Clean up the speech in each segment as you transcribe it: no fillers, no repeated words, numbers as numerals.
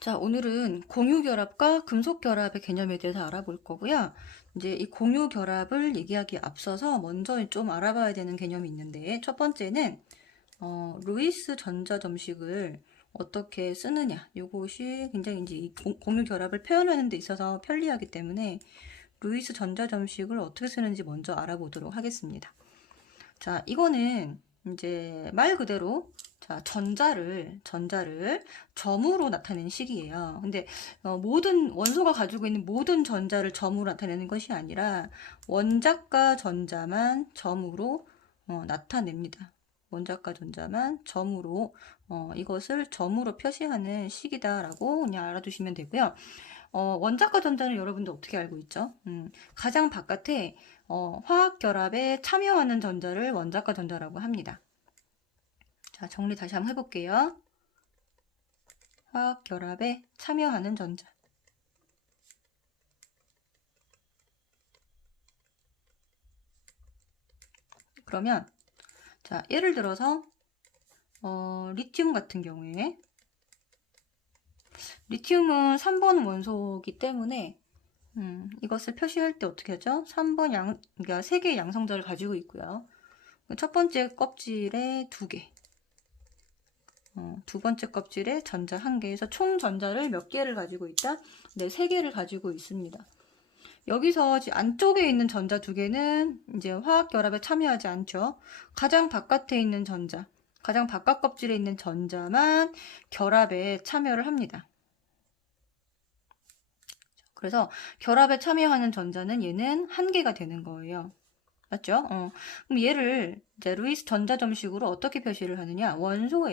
자, 오늘은 공유결합과 금속결합의 개념에 대해서 알아볼 거고요. 이제 이 공유결합을 얘기하기에 앞서서 먼저 좀 알아봐야 되는 개념이 있는데, 첫 번째는 루이스 전자점식을 어떻게 쓰느냐. 이것이 굉장히 이제 이 공유결합을 표현하는 데 있어서 편리하기 때문에 루이스 전자점식을 어떻게 쓰는지 먼저 알아보도록 하겠습니다. 자, 이거는 이제 말 그대로 자, 전자를 점으로 나타내는 식이에요. 근데 모든 원소가 가지고 있는 모든 전자를 점으로 나타내는 것이 아니라 원자과 전자만 점으로 나타냅니다. 원자과 전자만 점으로 이것을 점으로 표시하는 식이다라고 그냥 알아두시면 되고요. 원자과 전자는 여러분들 어떻게 알고 있죠? 가장 바깥에 화학 결합에 참여하는 전자를 원자과 전자라고 합니다. 자, 정리 다시 한번 해볼게요. 화학 결합에 참여하는 전자. 그러면 자, 예를 들어서 리튬 같은 경우에 리튬은 3번 원소이기 때문에 이것을 표시할 때 어떻게 하죠? 3번 그러니까 3개의 양성자를 가지고 있고요. 첫 번째 껍질에 2개, 두 번째 껍질에 전자 1개에서 총 전자를 몇 개를 가지고 있다? 네, 3개를 가지고 있습니다. 여기서 안쪽에 있는 전자 2개는 이제 화학 결합에 참여하지 않죠. 가장 바깥에 있는 전자, 가장 바깥 껍질에 있는 전자만 결합에 참여를 합니다. 그래서 결합에 참여하는 전자는 얘는 1개가 되는 거예요. 맞죠? 그럼 얘를 이제 루이스 전자점식으로 어떻게 표시를 하느냐? 원소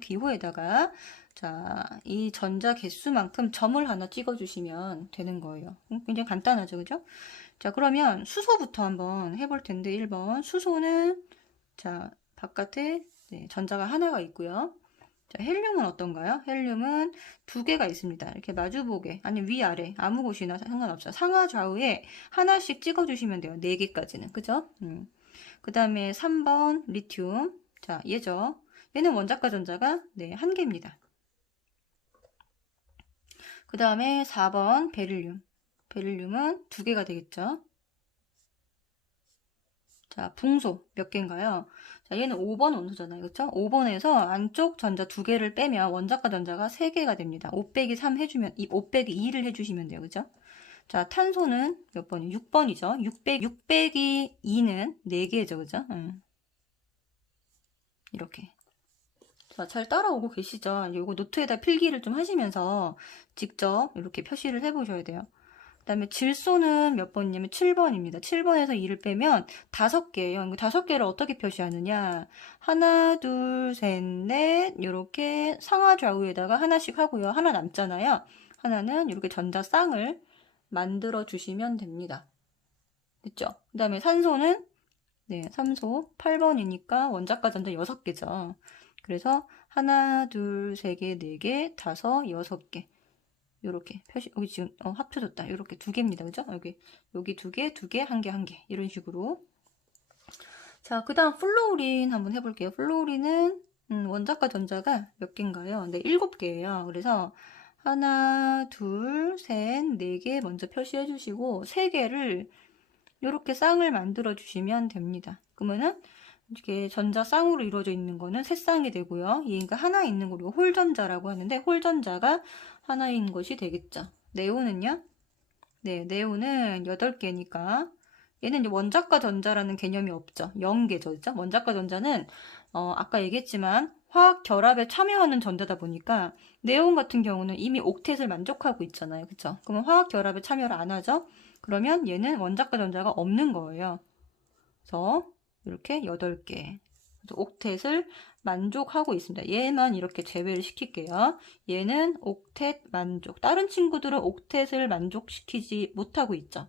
기호에다가 자, 이 전자 개수만큼 점을 하나 찍어주시면 되는 거예요. 굉장히 간단하죠, 그죠? 자, 그러면 수소부터 한번 해볼 텐데 1번 수소는 자, 바깥에 네, 전자가 하나가 있고요. 자, 헬륨은 어떤가요? 헬륨은 2개가 있습니다. 이렇게 마주보게, 아니 위아래 아무 곳이나 상관없어요. 상하 좌우에 하나씩 찍어주시면 돼요. 4개까지는. 그죠? 그 다음에 3번 리튬. 자, 얘죠. 얘는 원자과 전자가 네, 1개입니다. 그 다음에 4번 베릴륨. 베릴륨은 2개가 되겠죠. 자, 붕소 몇 개인가요? 자, 얘는 5번 원소잖아요. 그쵸? 5번에서 안쪽 전자 2개를 빼면 원자과 전자가 3개가 됩니다. 5 빼기 3 해주면, 5 빼기 2를 해주시면 돼요. 그죠? 자, 탄소는 몇 번이요? 6번이죠. 6 빼기 2는 4개죠. 그죠? 이렇게. 자, 잘 따라오고 계시죠? 이거 노트에다 필기를 좀 하시면서 직접 이렇게 표시를 해보셔야 돼요. 그 다음에 질소는 몇 번이냐면 7번입니다. 7번에서 2를 빼면 5개예요. 5개를 어떻게 표시하느냐. 하나, 둘, 셋, 넷 이렇게 상하 좌우에다가 하나씩 하고요. 하나 남잖아요. 하나는 이렇게 전자 쌍을 만들어 주시면 됩니다. 됐죠? 그 다음에 산소는 네, 삼소 8번이니까 원자과 전자 6개죠. 그래서 하나, 둘, 세 개, 네 개, 다섯, 6개. 요렇게 표시, 여기 지금 합쳐졌다. 요렇게 2개입니다. 그죠? 여기 2개, 2개, 1개, 1개. 이런 식으로. 자, 그 다음 플로우린 한번 해볼게요. 플로우린은 원자과 전자가 몇 개인가요? 네, 7개예요. 그래서 하나, 둘, 셋, 4개 먼저 표시해 주시고 3개를 이렇게 쌍을 만들어 주시면 됩니다. 그러면은 이렇게 전자 쌍으로 이루어져 있는 거는 세 쌍이 되고요. 얘가 하나 있는 거 우리가 홀전자라고 하는데 홀전자가 하나인 것이 되겠죠. 네온은요? 네, 네온은 8개니까 얘는 이제 원자과 전자라는 개념이 없죠. 0개죠. 그죠? 원자과 전자는 아까 얘기했지만 화학 결합에 참여하는 전자다 보니까 네온 같은 경우는 이미 옥텟을 만족하고 있잖아요. 그쵸? 그러면 화학 결합에 참여를 안 하죠? 그러면 얘는 원자과 전자가 없는 거예요. 그래서 이렇게 8개. 옥텟을 만족하고 있습니다. 얘만 이렇게 제외를 시킬게요. 얘는 옥텟 만족. 다른 친구들은 옥텟을 만족시키지 못하고 있죠.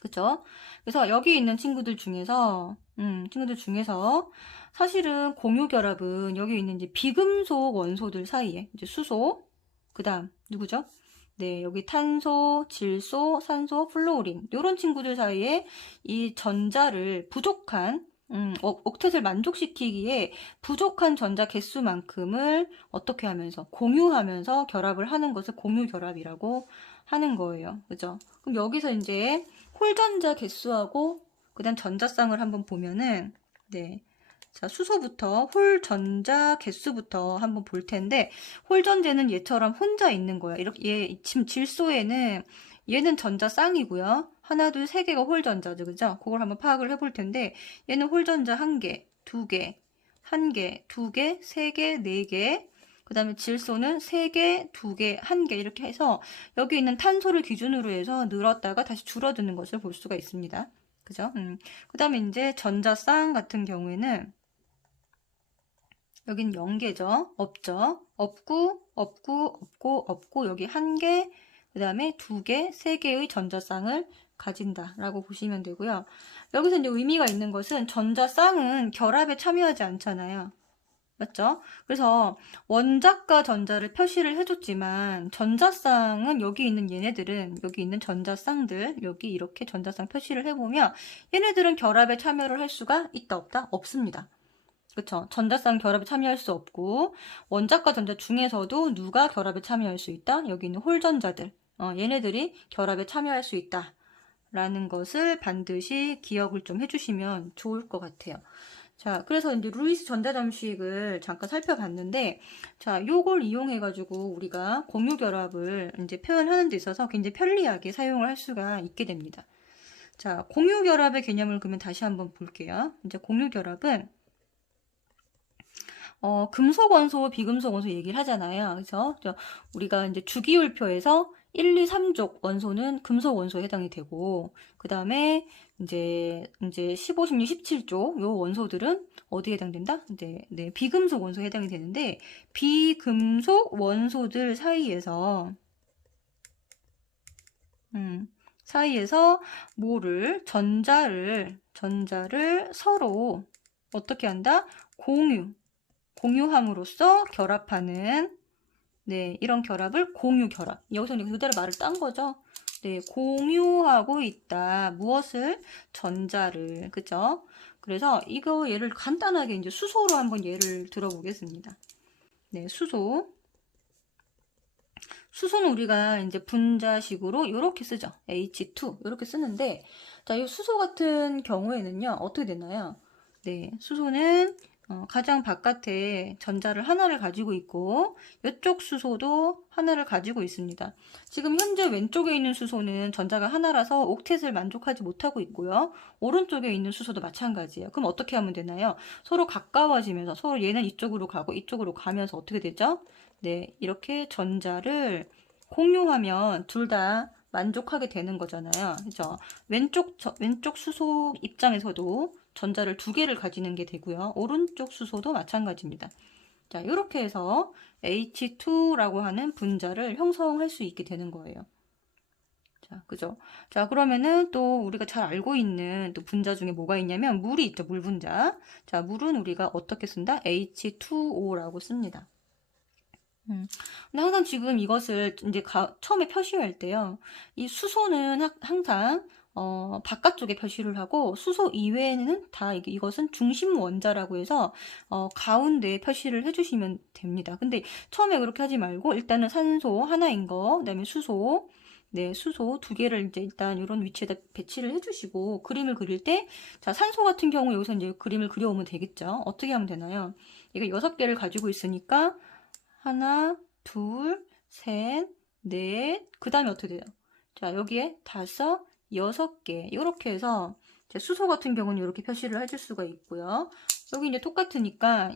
그쵸? 그래서 여기 있는 친구들 중에서 사실은 공유 결합은 여기 있는 이제 비금속 원소들 사이에 이제 수소, 그 다음 누구죠? 네, 여기 탄소, 질소, 산소, 플로린 이런 친구들 사이에 이 전자를 부족한 옥텟을 만족시키기에 부족한 전자 개수만큼을 어떻게 하면서 공유하면서 결합을 하는 것을 공유 결합이라고 하는 거예요. 그죠? 그럼 여기서 이제 홀전자 개수하고 그다음 전자쌍을 한번 보면은 네. 자, 수소부터 홀전자 개수부터 한번 볼 텐데 홀전자는 얘처럼 혼자 있는 거야. 이렇게 얘 지금 질소에는 얘는 전자쌍이고요. 하나, 둘, 세 개가 홀전자죠. 그죠? 그걸 한번 파악을 해볼 텐데 얘는 홀전자 한 개, 두 개, 한 개, 두 개, 세 개, 네 개. 그 다음에 질소는 세 개, 두 개, 한 개 이렇게 해서 여기 있는 탄소를 기준으로 해서 늘었다가 다시 줄어드는 것을 볼 수가 있습니다. 그죠? 그 다음에 이제 전자쌍 같은 경우에는 여긴 0개죠. 없죠. 없고 여기 한 개, 그 다음에 두 개, 세 개의 전자쌍을 가진다라고 보시면 되고요. 여기서 이제 의미가 있는 것은 전자쌍은 결합에 참여하지 않잖아요. 맞죠? 그래서 원자과 전자를 표시를 해줬지만 전자쌍은 여기 있는 얘네들은 여기 있는 전자쌍들 여기 이렇게 전자쌍 표시를 해보면 얘네들은 결합에 참여를 할 수가 있다 없다? 없습니다. 그쵸? 전자쌍 결합에 참여할 수 없고 원자과 전자 중에서도 누가 결합에 참여할 수 있다? 여기 있는 홀전자들 얘네들이 결합에 참여할 수 있다 라는 것을 반드시 기억을 좀 해주시면 좋을 것 같아요. 자, 그래서 이제 루이스 전자잠수식을 잠깐 살펴봤는데, 자, 요걸 이용해가지고 우리가 공유 결합을 이제 표현하는 데 있어서 굉장히 편리하게 사용을 할 수가 있게 됩니다. 자, 공유 결합의 개념을 그러면 다시 한번 볼게요. 이제 공유 결합은 금속 원소, 비금속 원소 얘기를 하잖아요. 그래서 우리가 이제 주기율표에서 1, 2, 3족 원소는 금속 원소에 해당이 되고, 그 다음에 이제 15, 16, 17족 요 원소들은 어디에 해당된다? 네, 비금속 원소에 해당이 되는데, 비금속 원소들 사이에서 뭐를 전자를 서로 어떻게 한다? 공유함으로써 결합하는 네, 이런 결합을 공유 결합. 여기서 그대로 말을 딴 거죠. 네, 공유하고 있다. 무엇을? 전자를. 그죠? 그래서 이거 예를 간단하게 이제 수소로 한번 예를 들어보겠습니다. 네, 수소. 수소는 우리가 이제 분자식으로 이렇게 쓰죠. H2 이렇게 쓰는데 자, 이 수소 같은 경우에는요. 어떻게 되나요? 네, 수소는 가장 바깥에 전자를 하나를 가지고 있고 이쪽 수소도 하나를 가지고 있습니다. 지금 현재 왼쪽에 있는 수소는 전자가 하나라서 옥텟을 만족하지 못하고 있고요. 오른쪽에 있는 수소도 마찬가지예요. 그럼 어떻게 하면 되나요? 서로 가까워지면서 서로 얘는 이쪽으로 가고 이쪽으로 가면서 어떻게 되죠? 네, 이렇게 전자를 공유하면 둘 다 만족하게 되는 거잖아요. 그죠? 왼쪽 수소 입장에서도 전자를 두 개를 가지는 게 되고요. 오른쪽 수소도 마찬가지입니다. 자, 이렇게 해서 H2라고 하는 분자를 형성할 수 있게 되는 거예요. 자, 그죠? 자, 그러면은 또 우리가 잘 알고 있는 또 분자 중에 뭐가 있냐면 물이 있죠, 물 분자. 자, 물은 우리가 어떻게 쓴다? H2O라고 씁니다. 근데 항상 지금 이것을 이제 처음에 표시할 때요. 이 수소는 항상 바깥쪽에 표시를 하고 수소 이외에는 다 이것은 중심 원자라고 해서 가운데에 표시를 해주시면 됩니다. 근데 처음에 그렇게 하지 말고 일단은 산소 하나인 거, 그다음에 수소, 네, 수소 두 개를 이제 일단 이런 위치에다 배치를 해주시고 그림을 그릴 때, 자, 산소 같은 경우 여기서 이제 그림을 그려오면 되겠죠. 어떻게 하면 되나요? 이거 6개를 가지고 있으니까 하나, 둘, 셋, 넷, 그 다음에 어떻게 돼요? 자, 여기에 5, 6개 이렇게 해서 수소 같은 경우는 이렇게 표시를 해줄 수가 있고요. 여기 이제 똑같으니까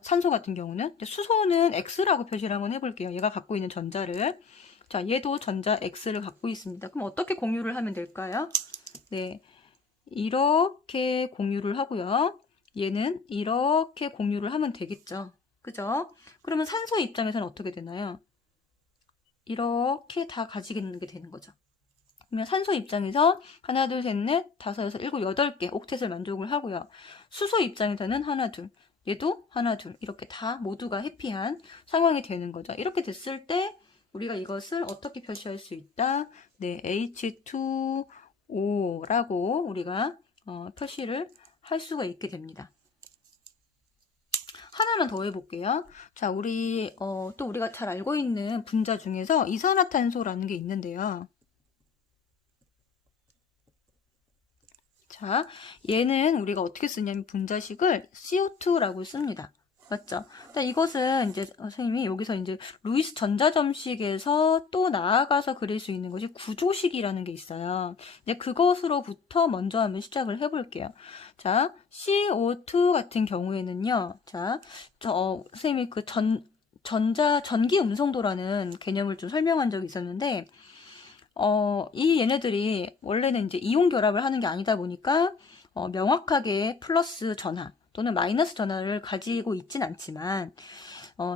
산소 같은 경우는 수소는 X라고 표시를 한번 해볼게요. 얘가 갖고 있는 전자를. 자, 얘도 전자 X를 갖고 있습니다. 그럼 어떻게 공유를 하면 될까요? 네, 이렇게 공유를 하고요. 얘는 이렇게 공유를 하면 되겠죠. 그죠? 그러면 산소 입장에서는 어떻게 되나요? 이렇게 다 가지게 되는 거죠. 그러면 산소 입장에서 하나, 둘, 셋, 넷, 다섯, 여섯, 일곱, 8개 옥텟을 만족을 하고요. 수소 입장에서는 하나, 둘, 얘도 하나, 둘 이렇게 다 모두가 해피한 상황이 되는 거죠. 이렇게 됐을 때 우리가 이것을 어떻게 표시할 수 있다? 네, H2O라고 우리가 표시를 할 수가 있게 됩니다. 하나만 더 해볼게요. 자, 우리 또 우리가 잘 알고 있는 분자 중에서 이산화탄소라는 게 있는데요. 자, 얘는 우리가 어떻게 쓰냐면 분자식을 CO2라고 씁니다. 맞죠? 이것은 이제 선생님이 여기서 이제 루이스 전자점식에서 또 나아가서 그릴 수 있는 것이 구조식이라는 게 있어요. 이제 그것으로부터 먼저 한번 시작을 해볼게요. 자, CO2 같은 경우에는요. 자, 선생님이 그 전기 음성도라는 개념을 좀 설명한 적이 있었는데, 이 얘네들이 원래는 이제 이온 결합을 하는 게 아니다 보니까, 명확하게 플러스 전하 또는 마이너스 전하를 가지고 있진 않지만,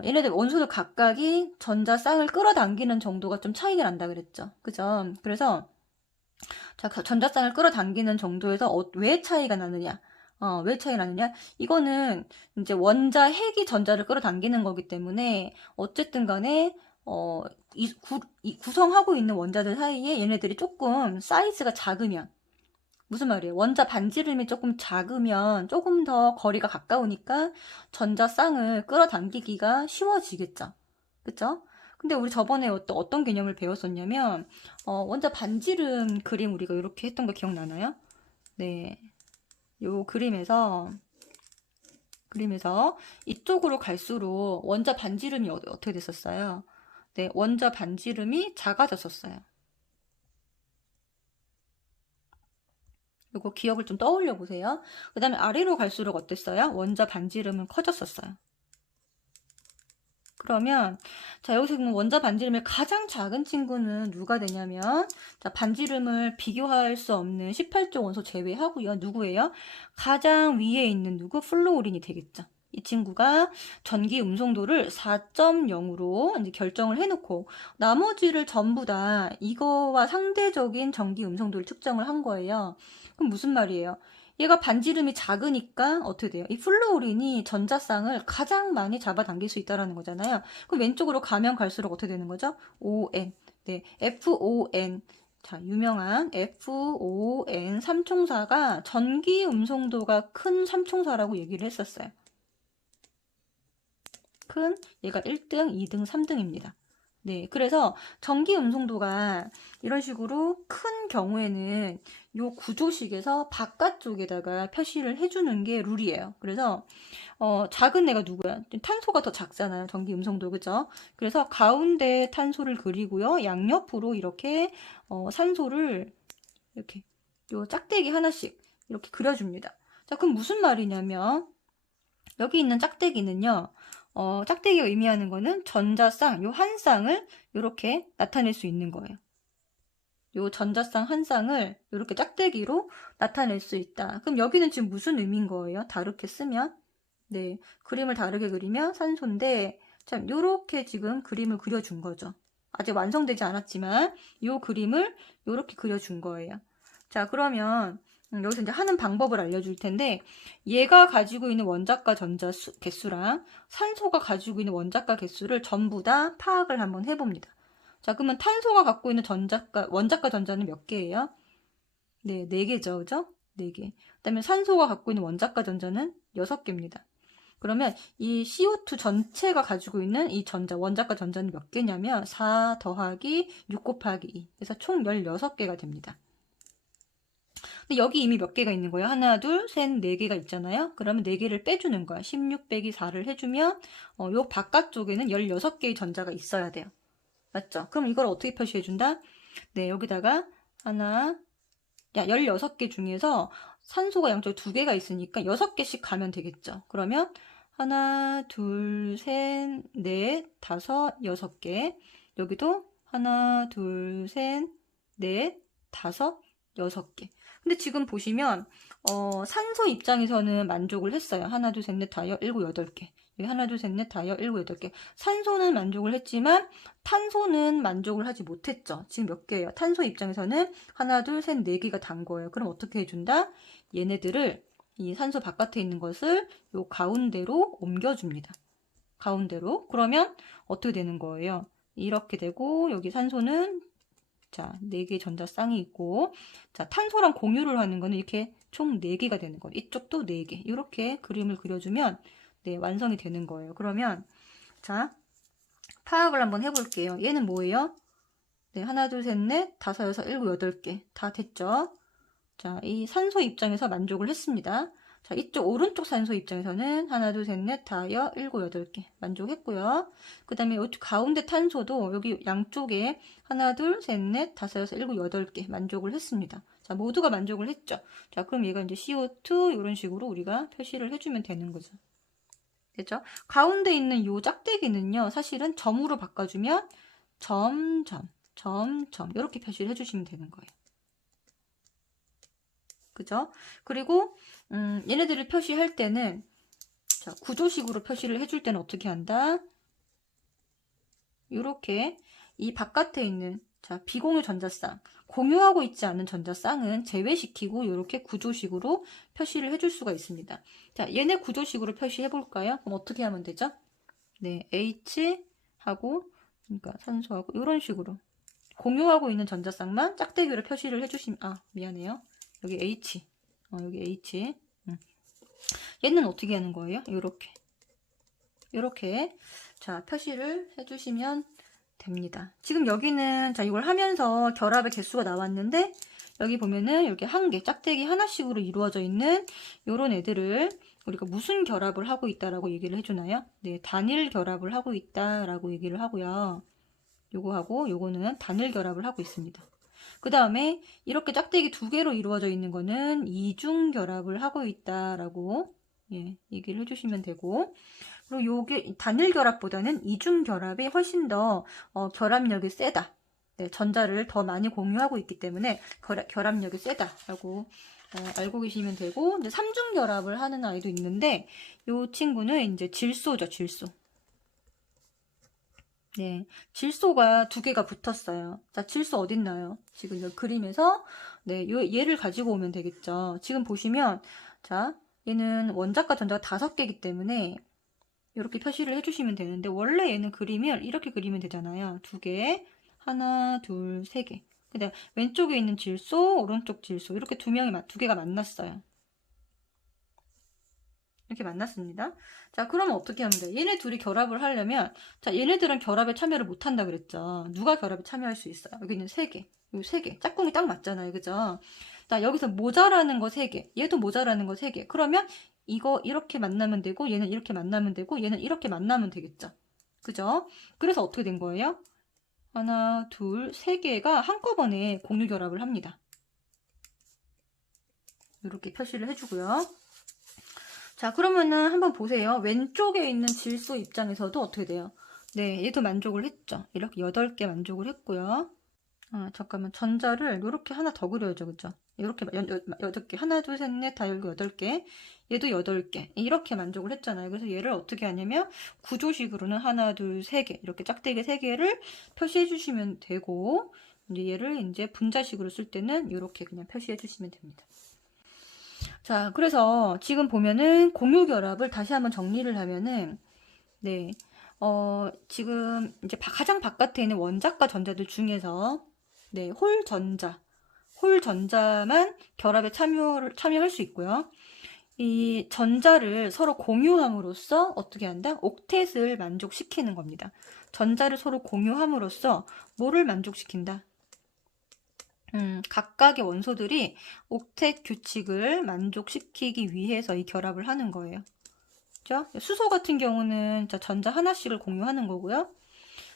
얘네들 원소들 각각이 전자쌍을 끌어당기는 정도가 좀 차이가 난다 그랬죠. 그죠? 그래서, 자, 전자쌍을 끌어당기는 정도에서 왜 차이가 나느냐? 왜 차이가 나느냐? 이거는 이제 원자 핵이 전자를 끌어당기는 거기 때문에, 어쨌든 간에, 구성하고 있는 원자들 사이에 얘네들이 조금 사이즈가 작으면, 무슨 말이에요? 원자 반지름이 조금 작으면 조금 더 거리가 가까우니까 전자쌍을 끌어당기기가 쉬워지겠죠. 그쵸? 근데 우리 저번에 어떤 개념을 배웠었냐면, 원자 반지름 그림 우리가 이렇게 했던 거 기억나나요? 네. 요 그림에서 이쪽으로 갈수록 원자 반지름이 어떻게 됐었어요? 네, 원자 반지름이 작아졌었어요. 요거 기억을 좀 떠올려 보세요. 그 다음에 아래로 갈수록 어땠어요? 원자 반지름은 커졌었어요. 그러면 자, 여기서 보면 원자 반지름의 가장 작은 친구는 누가 되냐면, 자, 반지름을 비교할 수 없는 18조 원소 제외하고요. 누구예요? 가장 위에 있는 누구? 플루오린이 되겠죠. 이 친구가 전기 음성도를 4.0으로 이제 결정을 해놓고 나머지를 전부 다 이거와 상대적인 전기 음성도를 측정을 한 거예요. 그럼 무슨 말이에요? 얘가 반지름이 작으니까 어떻게 돼요? 이 플루오린이 전자쌍을 가장 많이 잡아당길 수 있다는 거잖아요. 그럼 왼쪽으로 가면 갈수록 어떻게 되는 거죠? ON. 네, FON. 자, 유명한 FON 삼총사가 전기 음성도가 큰 삼총사라고 얘기를 했었어요. 얘가 1등, 2등, 3등입니다. 네, 그래서 전기 음성도가 이런 식으로 큰 경우에는 요 구조식에서 바깥쪽에다가 표시를 해주는 게 룰이에요. 그래서 작은 애가 누구야? 탄소가 더 작잖아요. 전기 음성도, 그죠? 그래서 가운데 탄소를 그리고요. 양옆으로 이렇게 산소를 이렇게 요 짝대기 하나씩 이렇게 그려줍니다. 자, 그럼 무슨 말이냐면 여기 있는 짝대기는요. 짝대기가 의미하는 거는 전자쌍, 요 한 쌍을 이렇게 나타낼 수 있는 거예요. 요 전자쌍 한 쌍을 이렇게 짝대기로 나타낼 수 있다. 그럼 여기는 지금 무슨 의미인 거예요? 다르게 쓰면? 네, 그림을 다르게 그리면 산소인데, 참, 요렇게 지금 그림을 그려준 거죠. 아직 완성되지 않았지만, 요 그림을 요렇게 그려준 거예요. 자, 그러면, 여기서 이제 하는 방법을 알려줄 텐데, 얘가 가지고 있는 원자과 전자 개수랑 산소가 가지고 있는 원자과 개수를 전부 다 파악을 한번 해봅니다. 자, 그러면 탄소가 갖고 있는 원자과 전자는 몇 개예요? 네, 4개죠, 그죠? 4개. 그 다음에 산소가 갖고 있는 원자과 전자는 6개입니다. 그러면 이 CO2 전체가 가지고 있는 이 원자과 전자는 몇 개냐면 4 더하기 6 곱하기 2. 그래서 총 16개가 됩니다. 근데 여기 이미 몇 개가 있는 거예요? 하나, 둘, 셋, 4개가 있잖아요? 그러면 4개를 빼주는 거야. 16 빼기 4를 해주면, 요 바깥쪽에는 16개의 전자가 있어야 돼요. 맞죠? 그럼 이걸 어떻게 표시해준다? 네, 여기다가 하나, 16개 중에서 산소가 양쪽에 2개가 있으니까 6개씩 가면 되겠죠. 그러면 하나, 둘, 셋, 넷, 다섯, 6개. 여기도 하나, 둘, 셋, 넷, 다섯, 6개. 근데 지금 보시면 산소 입장에서는 만족을 했어요. 하나, 둘, 셋, 넷, 다, 7, 8개. 여기 하나, 둘, 셋, 넷, 다, 7, 8개. 산소는 만족을 했지만 탄소는 만족을 하지 못했죠. 지금 몇 개예요? 탄소 입장에서는 하나, 둘, 셋, 4개가 단 거예요. 그럼 어떻게 해준다? 얘네들을 이 산소 바깥에 있는 것을 요 가운데로 옮겨줍니다. 가운데로. 그러면 어떻게 되는 거예요? 이렇게 되고 여기 산소는 자, 4개의 전자쌍이 있고, 자, 탄소랑 공유를 하는 거는 이렇게 총 4개가 되는 거예요. 이쪽도 4개. 이렇게 그림을 그려주면, 네, 완성이 되는 거예요. 그러면, 자, 파악을 한번 해볼게요. 얘는 뭐예요? 네, 하나, 둘, 셋, 넷, 다섯, 여섯, 일곱, 8개. 다 됐죠? 자, 이 산소 입장에서 만족을 했습니다. 자, 이쪽 오른쪽 산소 입장에서는 하나, 둘, 셋, 넷, 다여, 일곱, 8개 만족했고요. 그 다음에 가운데 탄소도 여기 양쪽에 하나, 둘, 셋, 넷, 다섯, 여섯, 일곱, 8개 만족을 했습니다. 자, 모두가 만족을 했죠. 자, 그럼 얘가 이제 CO2 이런 식으로 우리가 표시를 해주면 되는 거죠. 됐죠? 가운데 있는 요 짝대기는요, 사실은 점으로 바꿔주면 점, 이렇게 표시를 해주시면 되는 거예요. 그죠? 그리고 얘네들을 표시할 때는 자, 구조식으로 표시를 해줄 때는 어떻게 한다? 이렇게 이 바깥에 있는 자, 비공유 전자쌍, 공유하고 있지 않은 전자쌍은 제외시키고 이렇게 구조식으로 표시를 해줄 수가 있습니다. 자, 얘네 구조식으로 표시해 볼까요? 그럼 어떻게 하면 되죠? 네, H하고 그러니까 산소하고 이런 식으로 공유하고 있는 전자쌍만 짝대기로 표시를 해주시면 미안해요. 여기 H, 여기 H. 얘는 어떻게 하는 거예요? 이렇게 자 표시를 해주시면 됩니다. 지금 여기는 자 이걸 하면서 결합의 개수가 나왔는데 여기 보면은 이렇게 한 개, 짝대기 하나씩으로 이루어져 있는 이런 애들을 우리가 무슨 결합을 하고 있다라고 얘기를 해주나요? 네, 단일 결합을 하고 있다라고 얘기를 하고요. 요거하고 요거는 단일 결합을 하고 있습니다. 그 다음에 이렇게 짝대기 2개로 이루어져 있는 거는 이중 결합을 하고 있다라고 얘기를 해주시면 되고, 그리고 요게 단일 결합보다는 이중 결합이 훨씬 더 결합력이 세다. 네, 전자를 더 많이 공유하고 있기 때문에 결합력이 세다라고 알고 계시면 되고, 근데 3중 결합을 하는 아이도 있는데 요 친구는 이제 질소죠, 질소. 네, 질소가 2개가 붙었어요. 자, 질소 어딨나요? 지금 여기 그림에서 네, 얘를 가지고 오면 되겠죠. 지금 보시면 자, 얘는 원자과 전자가 5개이기 때문에 이렇게 표시를 해주시면 되는데 원래 얘는 그림을 이렇게 그리면 되잖아요. 2개, 하나, 둘, 3개. 근데 왼쪽에 있는 질소, 오른쪽 질소 이렇게 2개가 만났어요. 이렇게 만났습니다. 자, 그러면 어떻게 하면 돼요? 얘네 둘이 결합을 하려면, 자, 얘네들은 결합에 참여를 못한다 그랬죠. 누가 결합에 참여할 수 있어요? 여기 있는 3개. 요 3개. 짝꿍이 딱 맞잖아요. 그죠? 자, 여기서 모자라는 거 3개. 얘도 모자라는 거 3개. 그러면 이거 이렇게 만나면 되고, 얘는 이렇게 만나면 되고, 얘는 이렇게 만나면 되겠죠. 그죠? 그래서 어떻게 된 거예요? 하나, 둘, 3개가 한꺼번에 공유 결합을 합니다. 이렇게 표시를 해주고요. 자, 그러면은 한번 보세요. 왼쪽에 있는 질소 입장에서도 어떻게 돼요? 네, 얘도 만족을 했죠. 이렇게 8개 만족을 했고요. 잠깐만. 전자를 이렇게 하나 더 그려야죠. 그죠? 이렇게 8개. 하나, 둘, 셋, 넷, 다 열고 8개. 얘도 8개. 이렇게 만족을 했잖아요. 그래서 얘를 어떻게 하냐면 구조식으로는 하나, 둘, 3개. 이렇게 짝대기 3개를 표시해 주시면 되고, 이제 얘를 이제 분자식으로 쓸 때는 이렇게 그냥 표시해 주시면 됩니다. 자, 그래서 지금 보면은 공유 결합을 다시 한번 정리를 하면은, 네, 지금 이제 가장 바깥에 있는 원자과 전자들 중에서, 네, 홀전자만 결합에 참여할 수 있고요. 이 전자를 서로 공유함으로써 어떻게 한다? 옥텟을 만족시키는 겁니다. 전자를 서로 공유함으로써 뭐를 만족시킨다? 각각의 원소들이 옥텟 규칙을 만족시키기 위해서 이 결합을 하는 거예요. 그죠? 수소 같은 경우는 전자 하나씩을 공유하는 거고요.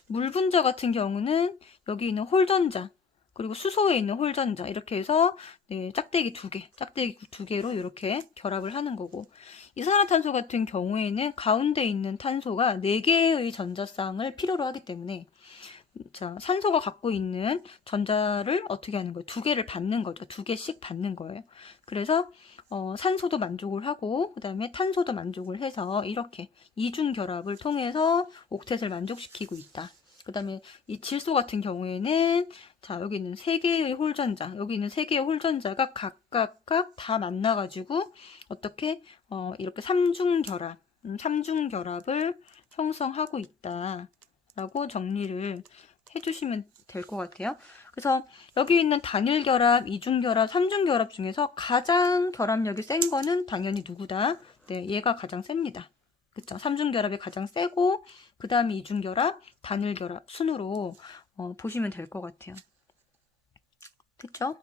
물 분자 같은 경우는 여기 있는 홀전자, 그리고 수소에 있는 홀전자 이렇게 해서 네, 짝대기 2개로 이렇게 결합을 하는 거고, 이산화탄소 같은 경우에는 가운데 있는 탄소가 4개의 전자쌍을 필요로 하기 때문에 자, 산소가 갖고 있는 전자를 어떻게 하는 거예요? 2개를 받는 거죠. 2개씩 받는 거예요. 그래서 산소도 만족을 하고 그 다음에 탄소도 만족을 해서 이렇게 이중 결합을 통해서 옥텟을 만족시키고 있다. 그 다음에 이 질소 같은 경우에는 자, 여기 있는 3개의 홀전자, 여기 있는 3개의 홀전자가 각각 다 만나가지고 어떻게 이렇게 3중 결합을 형성하고 있다 라고 정리를 해주시면 될 것 같아요. 그래서 여기 있는 단일 결합, 이중 결합, 삼중 결합 중에서 가장 결합력이 센 거는 당연히 누구다? 네, 얘가 가장 셉니다. 그쵸? 삼중 결합이 가장 세고 그 다음에 이중 결합, 단일 결합 순으로 보시면 될 것 같아요. 됐죠?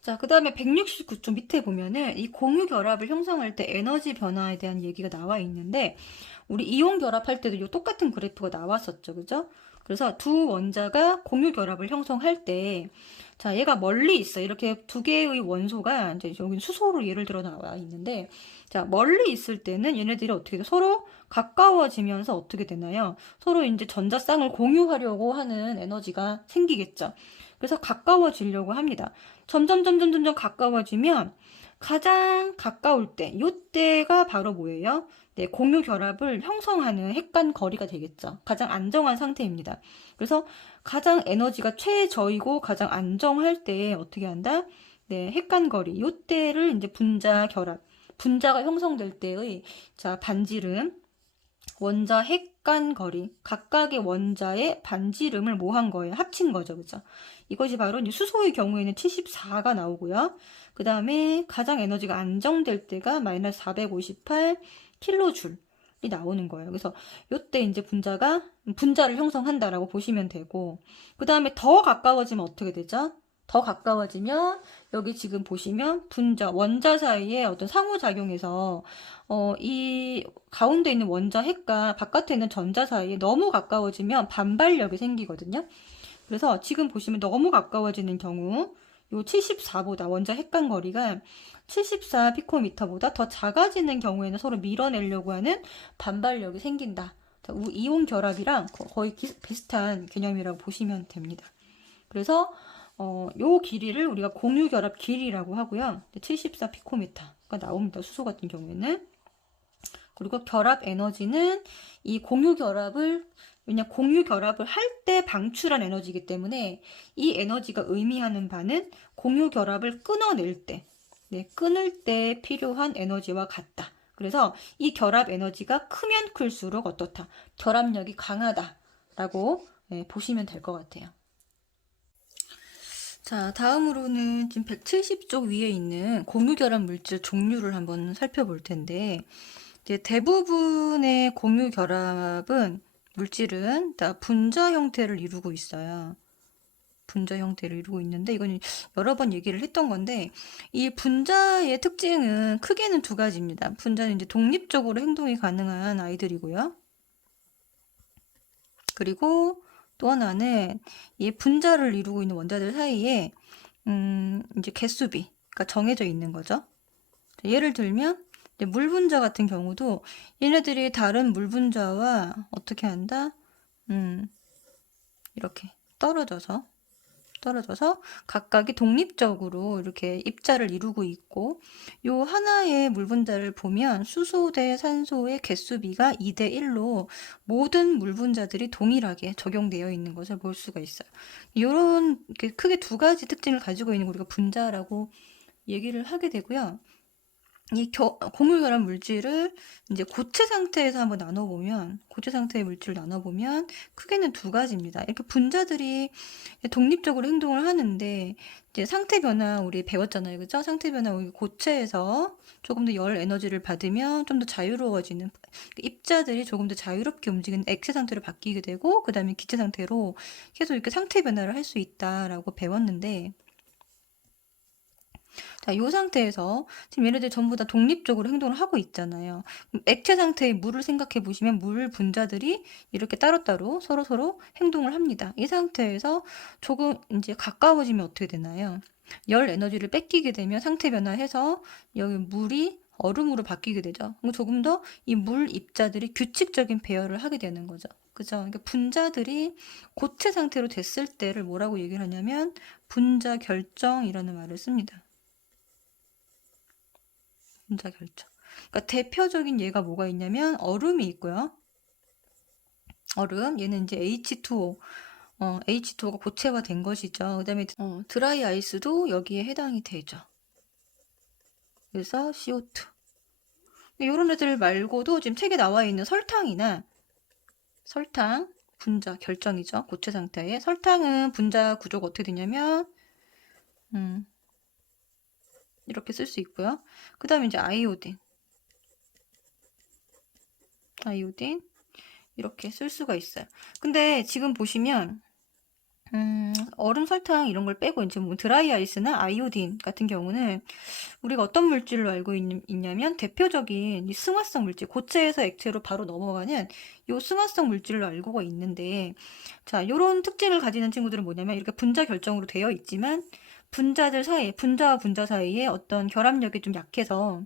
자, 그 다음에 169쪽 밑에 보면은 이 공유 결합을 형성할 때 에너지 변화에 대한 얘기가 나와 있는데 우리 이온 결합할 때도 이 똑같은 그래프가 나왔었죠. 그죠? 그래서 두 원자가 공유 결합을 형성할 때 자, 얘가 멀리 있어. 이렇게 두 개의 원소가 이제 여기 수소로 예를 들어 나와 있는데 자, 멀리 있을 때는 얘네들이 어떻게 돼? 서로 가까워지면서 어떻게 되나요? 서로 이제 전자쌍을 공유하려고 하는 에너지가 생기겠죠. 그래서 가까워지려고 합니다. 점점 가까워지면 가장 가까울 때, 요때가 바로 뭐예요? 네, 공유 결합을 형성하는 핵간 거리가 되겠죠. 가장 안정한 상태입니다. 그래서 가장 에너지가 최저이고 가장 안정할 때 어떻게 한다? 네, 핵간 거리. 요때를 이제 분자 결합, 분자가 형성될 때의 자, 반지름, 원자 핵간 거리, 각각의 원자의 반지름을 뭐 한 거예요? 합친 거죠. 그죠? 이것이 바로 이제 수소의 경우에는 74가 나오고요. 그 다음에 가장 에너지가 안정될 때가 마이너스 458 킬로줄이 나오는 거예요. 그래서 이때 이제 분자를 형성한다라고 보시면 되고, 그 다음에 더 가까워지면 어떻게 되죠? 더 가까워지면 여기 지금 보시면 원자 사이에 어떤 상호작용에서 이 가운데 있는 원자 핵과 바깥에 있는 전자 사이에 너무 가까워지면 반발력이 생기거든요. 그래서 지금 보시면 너무 가까워지는 경우 요 74보다 원자 핵간 거리가 74 피코미터보다 더 작아지는 경우에는 서로 밀어내려고 하는 반발력이 생긴다. 이온 결합이랑 거의 비슷한 개념이라고 보시면 됩니다. 그래서 요 길이를 우리가 공유 결합 길이라고 하고요. 74 피코미터가 나옵니다. 수소 같은 경우에는. 그리고 결합 에너지는 이 공유 결합을 왜냐 공유 결합을 할 때 방출한 에너지이기 때문에 이 에너지가 의미하는 바는 공유 결합을 끊어낼 때, 네, 끊을 때 필요한 에너지와 같다. 그래서 이 결합 에너지가 크면 클수록 어떻다? 결합력이 강하다라고 보시면 될 것 같아요. 자, 다음으로는 지금 170쪽 위에 있는 공유 결합 물질 종류를 한번 살펴볼 텐데 이제 대부분의 공유 결합은 물질은 다 분자 형태를 이루고 있어요. 분자 형태를 이루고 있는데 이건 여러 번 얘기를 했던 건데 이 분자의 특징은 크게는 두 가지입니다. 분자는 이제 독립적으로 행동이 가능한 아이들이고요. 그리고 또 하나는 이 분자를 이루고 있는 원자들 사이에 이제 개수비가 정해져 있는 거죠. 예를 들면 물 분자 같은 경우도 얘네들이 다른 물 분자와 어떻게 한다? 이렇게 떨어져서 각각이 독립적으로 이렇게 입자를 이루고 있고 요 하나의 물 분자를 보면 수소 대 산소의 개수비가 2대 1로 모든 물 분자들이 동일하게 적용되어 있는 것을 볼 수가 있어요. 이런 크게 두 가지 특징을 가지고 있는 우리가 분자라고 얘기를 하게 되고요. 이 고물 결합 물질을 이제 고체 상태에서 한번 나눠보면, 고체 상태의 물질을 나눠보면 크게는 두 가지입니다. 이렇게 분자들이 독립적으로 행동을 하는데 이제 상태 변화 우리 배웠잖아요, 그죠? 상태 변화 우리 고체에서 조금 더 열 에너지를 받으면 좀 더 자유로워지는 입자들이 조금 더 자유롭게 움직이는 액체 상태로 바뀌게 되고 그 다음에 기체 상태로 계속 이렇게 상태 변화를 할 수 있다라고 배웠는데. 자, 이 상태에서 지금 얘네들 전부 다 독립적으로 행동을 하고 있잖아요. 액체 상태의 물을 생각해 보시면 물 분자들이 이렇게 따로따로 서로 행동을 합니다. 이 상태에서 조금 이제 가까워지면 어떻게 되나요? 열 에너지를 뺏기게 되면 상태 변화해서 여기 물이 얼음으로 바뀌게 되죠. 조금 더 이 물 입자들이 규칙적인 배열을 하게 되는 거죠. 그죠? 그러니까 분자들이 고체 상태로 됐을 때를 뭐라고 얘기를 하냐면 분자 결정이라는 말을 씁니다. 분자 결정. 그러니까 대표적인 예가 뭐가 있냐면 얼음이 있고요. 얼음, 얘는 이제 H2O. H2O가 고체화된 것이죠. 그 다음에 드라이 아이스도 여기에 해당이 되죠. 그래서 CO2. 이런 애들 말고도 지금 책에 나와 있는 설탕이나 설탕, 분자 결정이죠. 고체 상태에. 설탕은 분자 구조가 어떻게 되냐면 이렇게 쓸 수 있고요. 그 다음에 이제 아이오딘 이렇게 쓸 수가 있어요. 근데 지금 보시면 얼음, 설탕 이런 걸 빼고 이제 뭐 드라이 아이스나 아이오딘 같은 경우는 우리가 어떤 물질로 알고 있냐면 대표적인 이 승화성 물질, 고체에서 액체로 바로 넘어가는 이 승화성 물질로 알고 있는데, 자, 요런 특징을 가지는 친구들은 뭐냐면 이렇게 분자 결정으로 되어 있지만 분자들 사이에, 분자와 분자 사이에 어떤 결합력이 좀 약해서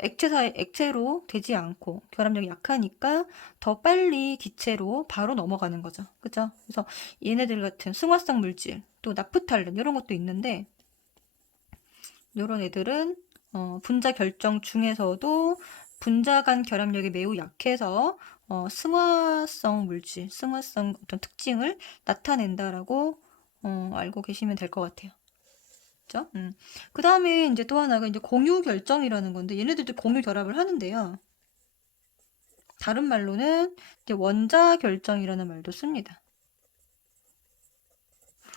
액체로 되지 않고 결합력이 약하니까 더 빨리 기체로 바로 넘어가는 거죠. 그죠? 그래서 얘네들 같은 승화성 물질, 또 나프탈렌 이런 것도 있는데 이런 애들은 분자 결정 중에서도 분자 간 결합력이 매우 약해서 승화성 물질, 승화성 어떤 특징을 나타낸다라고 알고 계시면 될 것 같아요. 그죠? 그 다음에 이제 또 하나가 이제 공유 결정이라는 건데 얘네들도 공유 결합을 하는데요. 다른 말로는 이제 원자 결정이라는 말도 씁니다.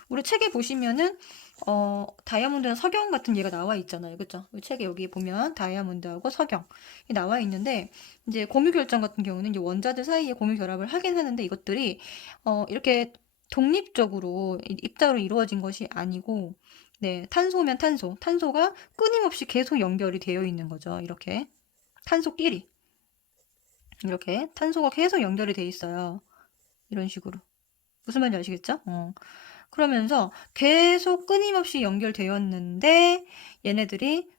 우리 책에 보시면은 다이아몬드나 석영 같은 예가 나와 있잖아요. 그죠? 이 책에 여기 보면 다이아몬드하고 석영이 나와 있는데 이제 공유 결정 같은 경우는 이제 원자들 사이에 공유 결합을 하긴 하는데 이것들이 이렇게 독립적으로 입자로 이루어진 것이 아니고 네, 탄소면 탄소가 끊임없이 계속 연결이 되어 있는 거죠. 이렇게 탄소끼리 이렇게 탄소가 계속 연결이 돼 있어요. 이런 식으로. 무슨 말인지 아시겠죠? 그러면서 계속 끊임없이 연결되었는데 얘네들이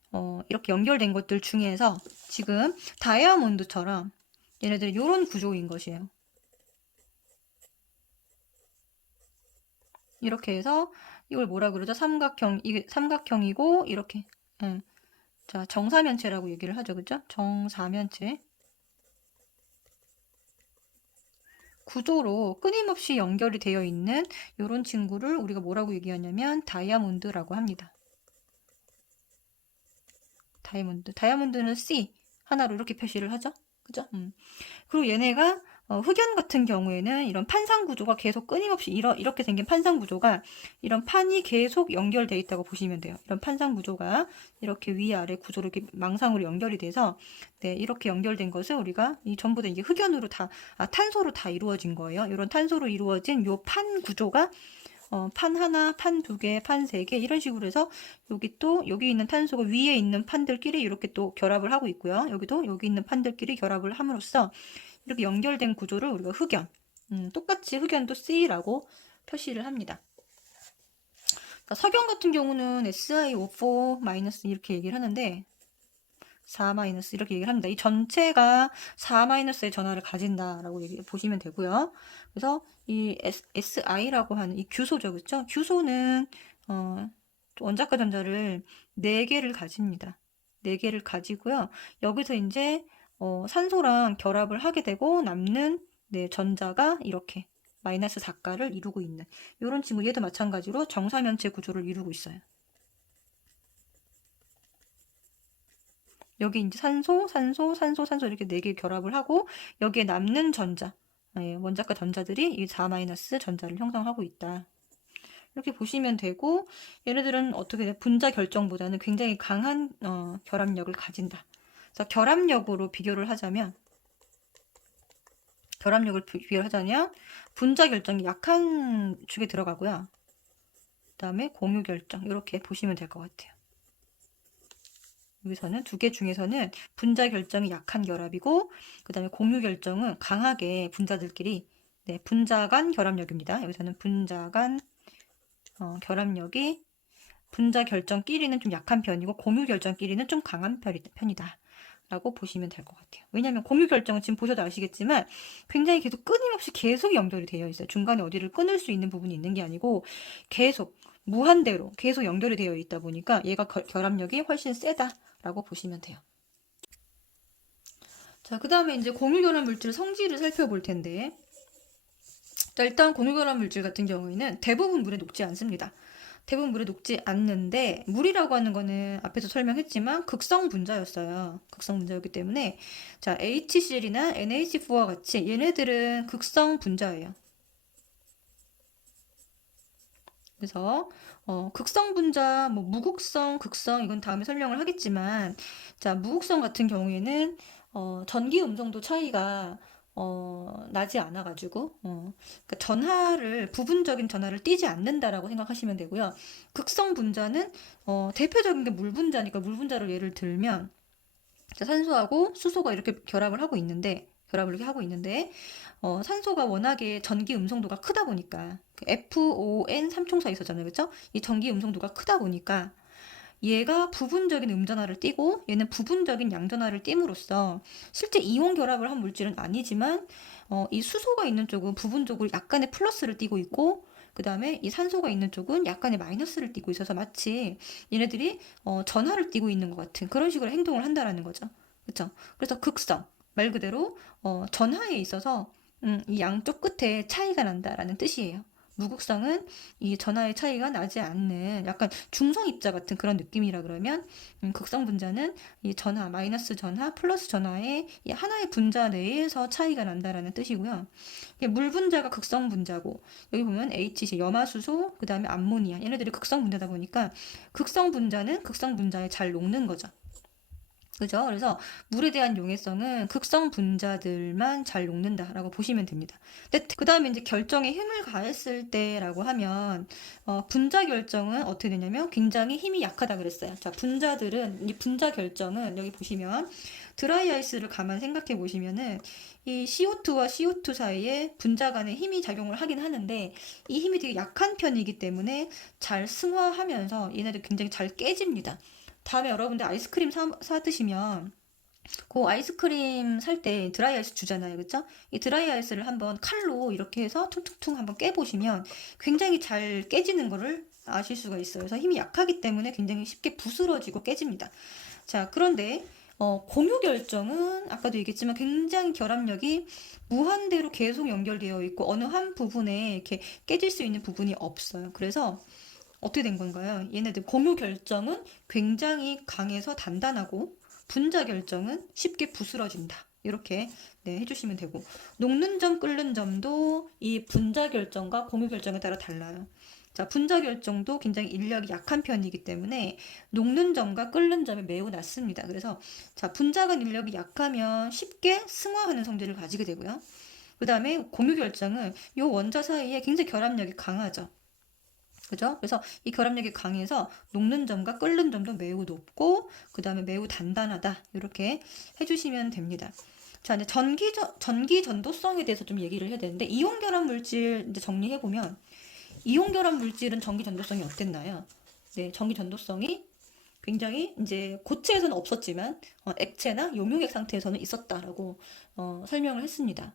이렇게 연결된 것들 중에서 지금 다이아몬드처럼 얘네들이 이런 구조인 것이에요. 이렇게 해서 이걸 뭐라 그러죠? 이게 삼각형이고 이렇게 자, 정사면체라고 얘기를 하죠. 그죠? 정사면체 구조로 끊임없이 연결이 되어 있는 이런 친구를 우리가 뭐라고 얘기하냐면 다이아몬드라고 합니다. 다이아몬드는 C 하나로 이렇게 표시를 하죠. 그죠? 그리고 얘네가 흑연 같은 경우에는 이런 판상 구조가 계속 끊임없이 이렇게 생긴 판상 구조가 이런 판이 계속 연결되어 있다고 보시면 돼요. 이런 판상 구조가 이렇게 위아래 구조로 이렇게 망상으로 연결이 돼서 네, 이렇게 연결된 것을 우리가 이 전부 다 이게 흑연으로 탄소로 다 이루어진 거예요. 이런 탄소로 이루어진 요 판 구조가 판 하나, 판 두 개, 판 세 개 이런 식으로 해서 여기 있는 탄소가 위에 있는 판들끼리 이렇게 또 결합을 하고 있고요. 여기 있는 판들끼리 결합을 함으로써 이렇게 연결된 구조를 우리가 흑연, 똑같이 흑연도 C라고 표시를 합니다. 석영 같은 경우는 SiO4- 이렇게 얘기를 하는데 4- 이렇게 얘기를 합니다. 이 전체가 4-의 전하를 가진다라고 보시면 되고요. 그래서 이 Si라고 하는 이 규소죠. 그렇죠? 규소는 원자과 전자를 4개를 가집니다. 4개를 가지고요. 여기서 이제 산소랑 결합을 하게 되고 남는 전자가 이렇게 마이너스 4가를 이루고 있는 이런 친구 얘도 마찬가지로 정사면체 구조를 이루고 있어요. 여기 이제 산소 이렇게 4개 결합을 하고 여기에 남는 전자, 원자과 전자들이 이 4- 전자를 형성하고 있다. 이렇게 보시면 되고 얘네들은 어떻게 돼? 분자 결정보다는 굉장히 강한 결합력을 가진다. 그래서 결합력으로 비교를 하자면 분자 결정이 약한 축에 들어가고요. 그 다음에 공유 결정 이렇게 보시면 될 것 같아요. 여기서는 2개 중에서는 분자 결정이 약한 결합이고 그 다음에 공유 결정은 강하게 분자들끼리 분자 간 결합력입니다. 여기서는 분자 간 결합력이 분자 결정끼리는 좀 약한 편이고 공유 결정끼리는 좀 강한 편이다 라고 보시면 될 것 같아요. 왜냐하면 공유 결정은 지금 보셔도 아시겠지만 굉장히 끊임없이 계속 연결이 되어 있어요. 중간에 어디를 끊을 수 있는 부분이 있는 게 아니고 계속 무한대로 계속 연결이 되어 있다 보니까 얘가 결합력이 훨씬 세다라고 보시면 돼요. 자, 그 다음에 이제 공유결합 물질 성질을 살펴볼 텐데 자, 일단 공유결합 물질 같은 경우에는 대부분 물에 녹지 않습니다. 대부분 물에 녹지 않는데, 물이라고 하는 거는 앞에서 설명했지만 극성 분자였어요. 극성 분자였기 때문에, 자, HCl이나 NH4와 같이 얘네들은 극성 분자예요. 그래서 극성 분자, 뭐 무극성, 극성 이건 다음에 설명을 하겠지만, 자, 무극성 같은 경우에는 전기 음성도 차이가 나지 않아가지고 그러니까 전하를 부분적인 전하를 띠지 않는다라고 생각하시면 되고요. 극성 분자는 대표적인 게 물 분자니까 물 분자를 예를 들면, 자, 산소하고 수소가 이렇게 결합을 이렇게 하고 있는데, 산소가 워낙에 전기 음성도가 크다 보니까, 그 FON 삼총사 있었잖아요. 그쵸? 이 전기 음성도가 크다 보니까, 얘가 부분적인 음전하를 띠고, 얘는 부분적인 양전하를 띠므로써, 실제 이온 결합을 한 물질은 아니지만, 이 수소가 있는 쪽은 부분적으로 약간의 플러스를 띠고 있고, 그 다음에 이 산소가 있는 쪽은 약간의 마이너스를 띠고 있어서 마치 얘네들이 전하를 띠고 있는 것 같은 그런 식으로 행동을 한다라는 거죠. 그렇죠? 그래서 극성, 말 그대로 전하에 있어서 이 양쪽 끝에 차이가 난다라는 뜻이에요. 무극성은 이 전하의 차이가 나지 않는 약간 중성 입자 같은 그런 느낌이라 그러면, 극성 분자는 이 전하, 마이너스 전하, 플러스 전하의 이 하나의 분자 내에서 차이가 난다라는 뜻이고요. 물 분자가 극성 분자고, 여기 보면 HC, 염화수소, 그 다음에 암모니아, 얘네들이 극성 분자다 보니까 극성 분자는 극성 분자에 잘 녹는 거죠. 그죠? 그래서 물에 대한 용해성은 극성 분자들만 잘 녹는다라고 보시면 됩니다. 근데 그 다음에 이제 결정에 힘을 가했을 때라고 하면, 분자 결정은 어떻게 되냐면 굉장히 힘이 약하다 그랬어요. 자, 분자들은, 이 분자 결정은 여기 보시면 드라이 아이스를 가만 생각해 보시면은 이 CO2와 CO2 사이에 분자 간의 힘이 작용을 하긴 하는데, 이 힘이 되게 약한 편이기 때문에 잘 승화하면서 얘네들 굉장히 잘 깨집니다. 다음에 여러분들 아이스크림 사 드시면 그 아이스크림 살 때 드라이 아이스 주잖아요. 그쵸? 이 드라이 아이스를 한번 칼로 이렇게 해서 퉁퉁퉁 한번 깨보시면 굉장히 잘 깨지는 거를 아실 수가 있어요. 그래서 힘이 약하기 때문에 굉장히 쉽게 부스러지고 깨집니다. 자, 그런데 공유 결정은 아까도 얘기했지만 굉장히 결합력이 무한대로 계속 연결되어 있고 어느 한 부분에 이렇게 깨질 수 있는 부분이 없어요. 그래서 어떻게 된 건가요? 얘네들 공유 결정은 굉장히 강해서 단단하고 분자 결정은 쉽게 부스러진다. 이렇게 네, 해주시면 되고, 녹는 점, 끓는 점도 이 분자 결정과 공유 결정에 따라 달라요. 자, 분자 결정도 굉장히 인력이 약한 편이기 때문에 녹는 점과 끓는 점이 매우 낮습니다. 그래서 자, 분자 간 인력이 약하면 쉽게 승화하는 성질을 가지게 되고요. 그 다음에 공유 결정은 이 원자 사이에 굉장히 결합력이 강하죠. 그죠? 그래서 이 결합력이 강해서 녹는 점과 끓는 점도 매우 높고, 그 다음에 매우 단단하다. 이렇게 해주시면 됩니다. 자, 이제 전기 전도성에 대해서 좀 얘기를 해야 되는데, 이온 결합 물질 이제 정리해보면, 이온 결합 물질은 전기 전도성이 어땠나요? 네, 전기 전도성이 굉장히 이제 고체에서는 없었지만, 액체나 용융액 상태에서는 있었다라고 설명을 했습니다.